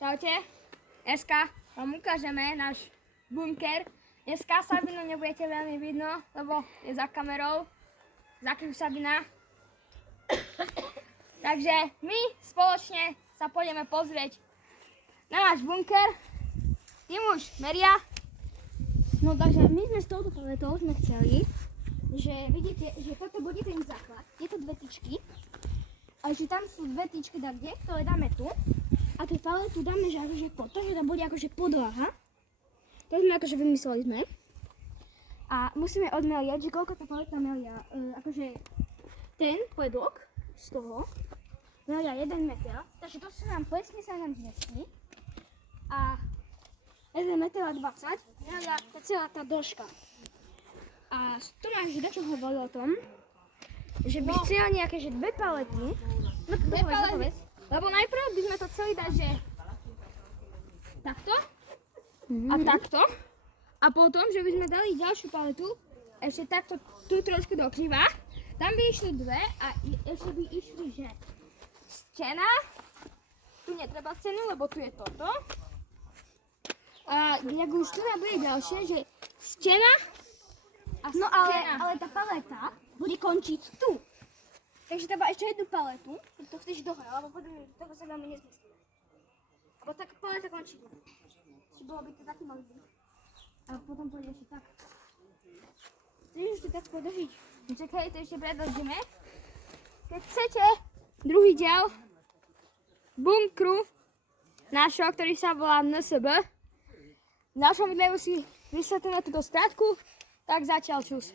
Čaute. Dneska vám ukážeme náš bunker. Dneska Sabinu nebudete veľmi vidno, lebo je za kamerou. Zakryv Sabina. Takže my spoločne sa pôjdeme pozrieť na náš bunker. Tým už meria. No takže my sme s touto paletou sme chceli, že vidíte, že toto bude ten základ, tieto dve tyčky. A že tam sú dve tyčky kde, ktoré dáme tu. A tú paletu dáme, že akože toto, že to bude akože podlaha. To sme akože vymysleli sme. A musíme odmeliať, že koľko tá paleta melia, akože ten predok z toho melia 1 meter. Takže to sa nám presne zmestí. A 1,20 metra melia celá tá dĺžka. A Tomáš dačo hovoril o tom, že by chcel nejaké, že dve palety. No, Dve palety. Lebo najprv by sme to chceli dať, že takto a takto. A potom, že by sme dali ďalšiu paletu, ešte takto tu trošku dokriva. Tam by išli dve a ešte by išli, že stena. Tu netreba stenu, lebo tu je toto. A jak už tu bude ďalšie, že stena a No stena. ale tá paleta bude končiť tu. Takže treba ešte jednu paletu, keď to chceš dohrať, lebo potom toho sa veľmi nezmyslíme. Lebo tak paleta končí. Či bolo by to taký malý byt. A potom pôjde ešte tak. Chceš ešte tak podržiť? Čakaj, to ešte predĺžime. Keď chcete druhý diel bunkru nášho, ktorý sa volá NSB, v ďalšom videu si vysvetlíme túto skratku, tak zatiaľ čus.